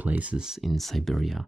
places in Siberia.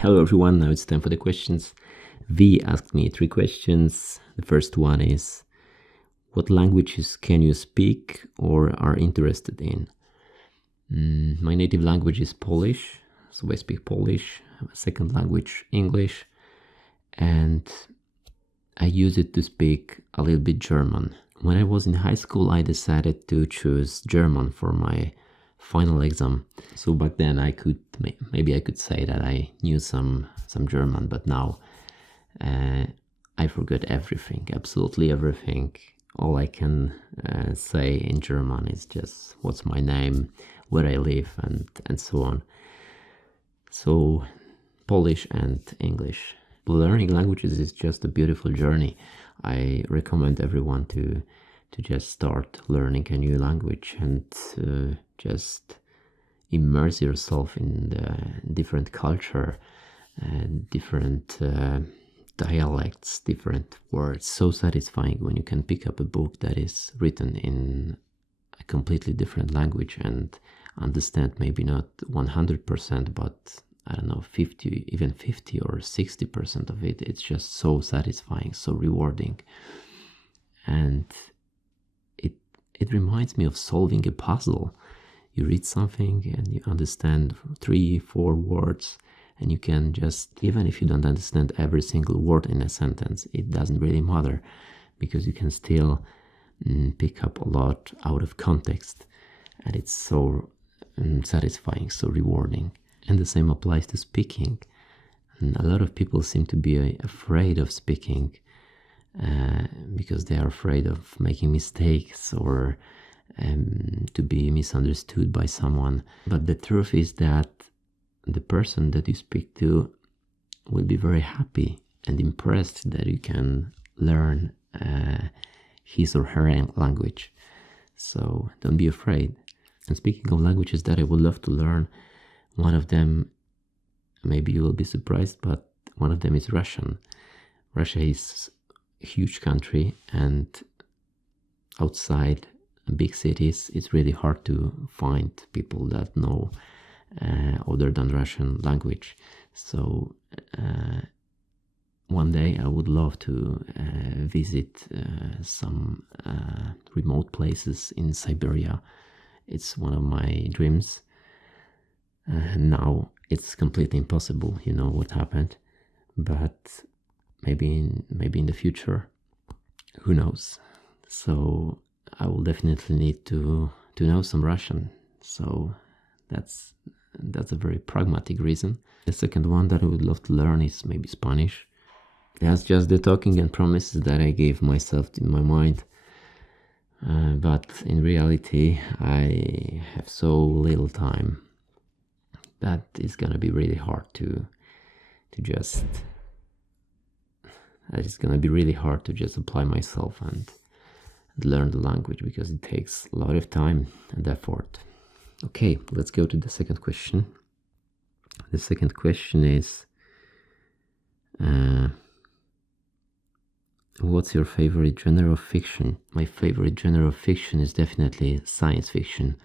Hello everyone, now it's time for the questions. V asked me 3 questions. The first one is, what languages can you speak or are interested in? My native language is Polish, so I speak Polish. Second language, English, and I use it to speak a little bit German. When I was in high school, I decided to choose German for my final exam. So back then maybe I could say that I knew some German, but now I forgot everything, absolutely everything. All I can say in German is just what's my name, where I live, and so on. So Polish and English. Learning languages is just a beautiful journey. I recommend everyone to just start learning a new language and just immerse yourself in the different culture and different dialects, different words. So satisfying when you can pick up a book that is written in a completely different language and understand maybe not 100%, but I don't know, 50 or 60% of it. It's just so satisfying, so rewarding. And it reminds me of solving a puzzle. You read something and you understand 3-4 words, and you can just, even if you don't understand every single word in a sentence, it doesn't really matter, because you can still pick up a lot out of context, and it's so satisfying, so rewarding. And the same applies to speaking. And a lot of people seem to be afraid of speaking because they are afraid of making mistakes or to be misunderstood by someone. But the truth is that the person that you speak to will be very happy and impressed that you can learn his or her language. So don't be afraid. And speaking of languages that I would love to learn, one of them, maybe you will be surprised, but one of them is Russian. Russia is a huge country, and outside big cities, it's really hard to find people that know other than Russian language. So one day I would love to visit some remote places in Siberia. It's one of my dreams. Now it's completely impossible, you know what happened, but maybe in the future, who knows. So I will definitely need to know some Russian. So that's a very pragmatic reason. The second one that I would love to learn is maybe Spanish. That's just the talking and promises that I gave myself in my mind. But in reality, I have so little time that it's gonna be really hard it's gonna be really hard to just apply myself and learn the language, because it takes a lot of time and effort. Okay, let's go to the second question. The second question is, what's your favorite genre of fiction? My favorite genre of fiction is definitely science fiction.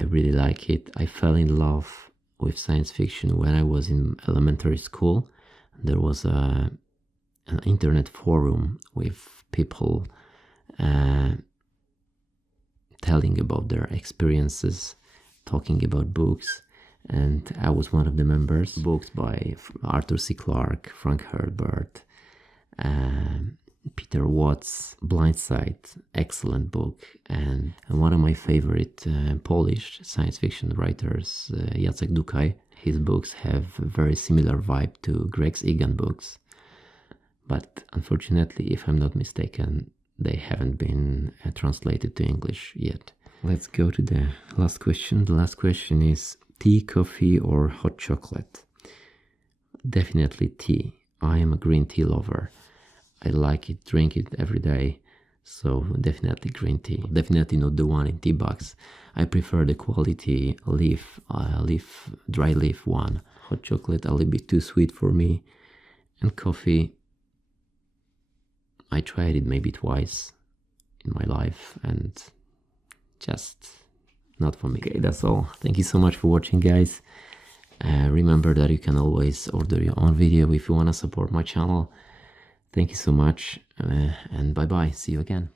I really like it. I fell in love with science fiction when I was in elementary school. There was an internet forum with people telling about their experiences, talking about books, and I was one of the members. Books by Arthur C. Clarke, Frank Herbert, Peter Watts, Blindside, excellent book, and one of my favorite Polish science fiction writers, Jacek Dukaj. His books have a very similar vibe to Greg's Egan books, but unfortunately, if I'm not mistaken, they haven't been translated to English yet. Let's go to the last question. The last question is tea, coffee, or hot chocolate? Definitely tea. I am a green tea lover. I like it, drink it every day, so definitely green tea. Definitely not the one in tea bags. I prefer the quality dry leaf one. Hot chocolate a little bit too sweet for me, and coffee, I tried it maybe twice in my life and just not for me. Okay, that's all. Thank you so much for watching, guys. Remember that you can always order your own video if you want to support my channel. Thank you so much, and bye bye. See you again.